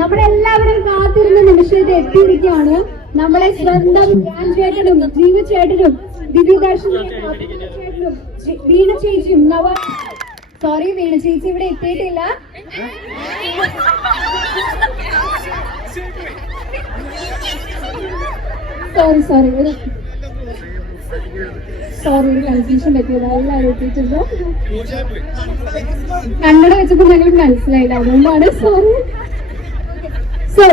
നമ്മളെല്ലാവരും കാത്തിരുന്ന നിമിഷത്തെ എത്തിയിരിക്കുകയാണ്. നമ്മളെ സ്വന്തം ഞാൻ ചേട്ടനും ജീവ ചേട്ടനും ദിവ്യദർശനും വീണ ചേച്ചിയും സോറി വീണ ചേച്ചി ഇവിടെ എത്തിയിട്ടില്ല. സോറി ഒരു കൺഫ്യൂഷൻ പറ്റിയത്. എല്ലാവരും എത്തിയിട്ടുണ്ടോ? കന്നഡ വെച്ചപ്പോൾ ഞങ്ങൾക്ക് മനസ്സിലായില്ല, അതുകൊണ്ടാണ് സോറി. സോ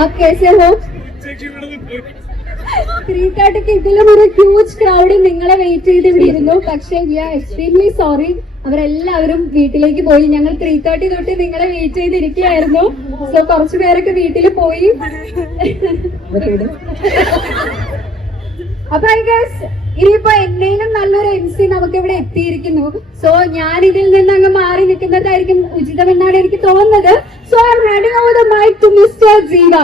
आप कैसे हो? 3:30 ഇതിലും ഒരു ഹ്യൂജ് ക്രൗഡ് നിങ്ങളെ വെയിറ്റ് ചെയ്ത് ഇവിടെ ഇരുന്നു. പക്ഷേ വി ആർ എക്സ്ട്രീംലി സോറി, അവരെല്ലാവരും വീട്ടിലേക്ക് പോയി. ഞങ്ങൾ 3:30 തൊട്ട് നിങ്ങളെ വെയിറ്റ് ചെയ്തിരിക്കുകയായിരുന്നു. സോ കുറച്ചു പേരൊക്കെ വീട്ടിൽ പോയി. അപ്പൊ ഐ ഗസ് ഇനിയിപ്പോ എന്നേലും നല്ലൊരു MC നമുക്ക് ഇവിടെ എത്തിയിരിക്കുന്നു. സോ ഞാൻ ഇതിൽ നിന്ന് അങ്ങ് മാറി നിൽക്കുന്നതായിരിക്കും ഉചിതമെന്നാണ് എനിക്ക് തോന്നുന്നത്. So I'm handing over the mic to mister Jeeva.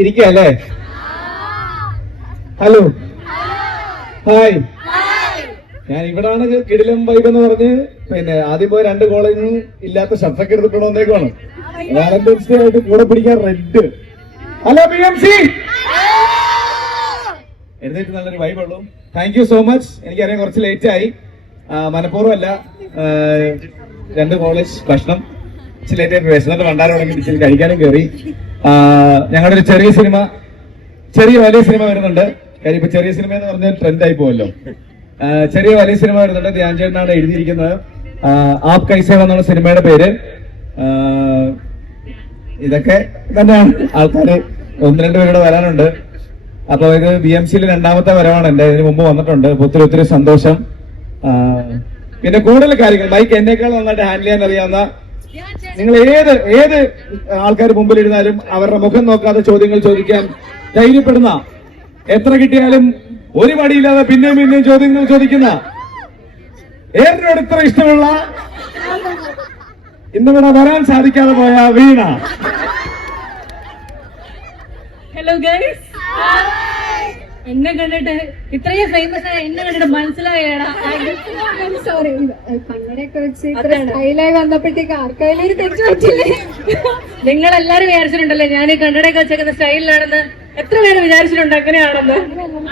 ഇരിക്കല്ലേ? Hello, hi. ഞാൻ ഇവിടാണ് കിടിലം വൈബ് എന്ന് പറഞ്ഞ് പിന്നെ ആദ്യം പോയി 2 കോളേജിൽ നിന്ന് ഇല്ലാത്ത ഷർട്ടൊക്കെ എടുത്തിട്ട് വന്നേക്കാണ്. വാലന്റൈൻസ് ഡേ ആയിട്ട് കൂടെ പിടിക്കാൻ റെഡ്. ഹലോ BMC, എഴുന്നേറ്റ് നല്ലൊരു വൈബ് ഉള്ളൂ. Thank you so much. എനിക്കറിയാം കുറച്ച് ലേറ്റ് ആയി, മനഃപൂർവ്വം അല്ല. 2 കോളേജ് ഭക്ഷണം ലേറ്റ് ആയിട്ട് വിശന്നിട്ട് ഭണ്ടാരോടെങ്കിൽ ഇച്ചിരി കഴിക്കാനും കയറി. ഞങ്ങളുടെ ഒരു ചെറിയ വലിയ സിനിമ വരുന്നുണ്ട്. കാര്യം ഇപ്പൊ ചെറിയ സിനിമ എന്ന് പറഞ്ഞാൽ ട്രെൻഡ് ആയി പോവല്ലോ. ചെറിയ വലിയ സിനിമ വരുന്നുണ്ട്. ധ്യാൻ ചേട്ടനാണ് എഴുതിയിരിക്കുന്നത്. ആപ് കൈസേ എന്നുള്ള സിനിമയുടെ പേര്. ഇതൊക്കെ തന്നെയാണ്. ആൾക്കാര് 1-2 പേരുടെ വരാനുണ്ട്. അപ്പൊ ഇത് BMCയിൽ 2ാമത്തെ വരവാണ് എന്റെ. ഇതിന് മുമ്പ് വന്നിട്ടുണ്ട്. ഒത്തിരി സന്തോഷം. പിന്നെ കൂടുതൽ കാര്യങ്ങൾ മൈക്ക് എന്നേക്കാൾ നന്നായിട്ട് ഹാൻഡിൽ ചെയ്യാൻ അറിയാവുന്ന നിങ്ങൾ ഏത് ആൾക്കാർ മുമ്പിലിരുന്നാലും അവരുടെ മുഖം നോക്കാതെ ചോദ്യങ്ങൾ ചോദിക്കാൻ ധൈര്യപ്പെടുന്ന, എത്ര കിട്ടിയാലും ഒരു മടിയില്ലാതെ പിന്നെയും ചോദ്യങ്ങൾ ചോദിക്കുന്ന, ഏറിനോട് ഇത്ര ഇഷ്ടമുള്ള, ഇന്നിവിടെ വരാൻ സാധിക്കാതെ പോയ വീണ. ഹലോ ഗൈസ്, എന്നെ കണ്ടിട്ട് ഇത്രയും ഫേമസ് ആയ എന്നെ കണ്ടിട്ട് മനസ്സിലായടാ. സോറി, കണ്ണടയൊക്കെ വെച്ച് ഇത്ര സ്റ്റൈലായി വന്നപ്പോഴത്തേക്ക് ആർക്കായാലും ഒരു തെറ്റ് പറ്റില്ലേ? നിങ്ങളെല്ലാരും വിചാരിച്ചിട്ടുണ്ടല്ലേ ഞാൻ ഈ കണ്ണടയൊക്കെ വെച്ചേക്കുന്ന സ്റ്റൈലിലാണെന്ന്? എത്ര പേര് വിചാരിച്ചിട്ടുണ്ട് അങ്ങനെയാണെന്ന്?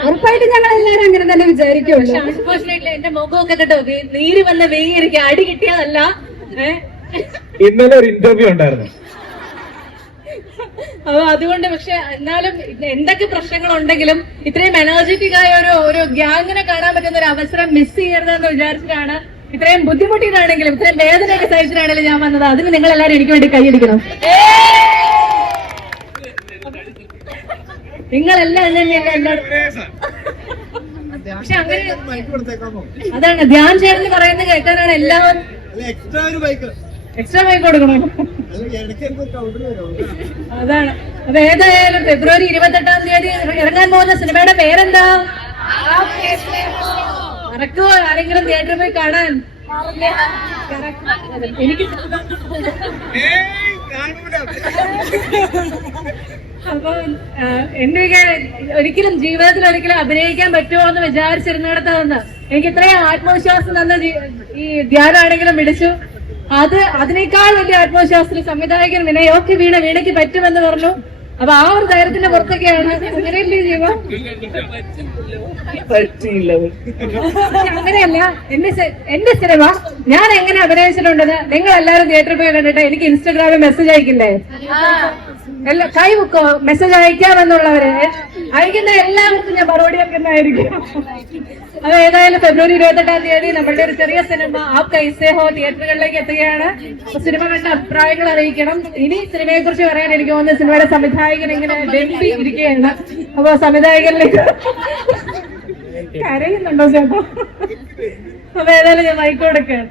ഉറപ്പായിട്ട് ഞങ്ങൾ എല്ലാരും അങ്ങനെ തന്നെ വിചാരിക്കുള്ളൂ. അൺഫോർച്ചുനേറ്റ്ലി എന്റെ മുഖമൊക്കെ കേട്ടോ നീര് വന്ന വെയ്യിരിക്കും. അടി കിട്ടിയതല്ല. ഇന്നലെ ഒരു ഇന്റർവ്യൂ ഉണ്ടായിരുന്നു. അപ്പൊ അതുകൊണ്ട് പക്ഷെ എന്നാലും എന്തൊക്കെ പ്രശ്നങ്ങൾ ഉണ്ടെങ്കിലും ഇത്രയും എനർജറ്റിക് ആയ ഒരു ഗ്യാങ്ങിനെ കാണാൻ പറ്റുന്ന ഒരു അവസരം മിസ് ചെയ്യരുതെന്ന് വിചാരിച്ചിട്ടാണ്. ഇത്രയും ബുദ്ധിമുട്ടിയിട്ടാണെങ്കിലും ഇത്രയും വേദനയൊക്കെ സഹിച്ചിട്ടാണെങ്കിലും ഞാൻ വന്നത്. അതിന് നിങ്ങൾ എല്ലാവരും എനിക്ക് വേണ്ടി കൈയടിക്കണം. നിങ്ങളെല്ലാം എന്നോട് പക്ഷെ അങ്ങനെ അതാണ് ധ്യാൻ ചേട്ടന് പറയുന്നത് കേൾക്കാനാണ് എല്ലാവരും. എക്സ്ട്രാ ബൈക്ക് കൊടുക്കണോ? അതാണ്. അപ്പൊ ഏതായാലും ഫെബ്രുവരി 28-ാം തീയതി ഇറങ്ങാൻ പോകുന്ന സിനിമയുടെ പേരെന്താ? മറക്കുവോ ആരെങ്കിലും തിയേറ്ററിൽ പോയി കാണാൻ? എനിക്ക് അപ്പൊ എന്റെ ഒരിക്കലും ജീവിതത്തിൽ ഒരിക്കലും അഭിനയിക്കാൻ പറ്റുമോ എന്ന് വിചാരിച്ചിരുന്നിടത്താന്ന് എനിക്ക് ഇത്രയും ആത്മവിശ്വാസം തന്ന ഈ ധ്യാനാണെങ്കിലും പിടിച്ചു. അതിനേക്കാൾ വലിയ ആത്മവിശ്വാസത്തിൽ സംവിധായകൻ വിനയൊക്കെ വീണയ്ക്ക് പറ്റുമെന്ന് പറഞ്ഞു. അപ്പൊ ആ ഒരു ധൈര്യത്തിന്റെ പുറത്തൊക്കെയാണ് അങ്ങനെയല്ലേ ജീവ? അങ്ങനെയല്ല, എന്റെ സിനിമ ഞാൻ എങ്ങനെ അഭിനയിച്ചിട്ടുണ്ടെന്ന് നിങ്ങൾ എല്ലാവരും തിയേറ്ററിൽ പോയി കണ്ടിട്ട് എനിക്ക് ഇൻസ്റ്റാഗ്രാമിൽ മെസ്സേജ് അയക്കില്ലേ? കൈ വെക്കോ മെസ്സേജ് അയക്കാമെന്നുള്ളവര് അയക്കുന്ന എല്ലാവർക്കും ഞാൻ മറുപടി വെക്കുന്നതായിരിക്കും. അത് ഏതായാലും ഫെബ്രുവരി 28-ാം തീയതി നമ്മളുടെ ഒരു ചെറിയ സിനിമ ആപ് കൈസേ ഹോ തിയേറ്ററുകളിലേക്ക് എത്തുകയാണ്. സിനിമ കണ്ട അഭിപ്രായങ്ങൾ അറിയിക്കണം. ഇനി സിനിമയെ കുറിച്ച് പറയാൻ എനിക്ക് തോന്നുന്നു സിനിമയുടെ സംവിധായകൻ ഇങ്ങനെ ഡെമ്പി ഇരിക്കുകയാണ്. അപ്പൊ സംവിധായകനിലേക്ക് കരയുന്നുണ്ടോ ചേട്ടാ? അപ്പൊ ഏതായാലും ഞാൻ മൈക്ക് കൊടുക്കുകയാണ്.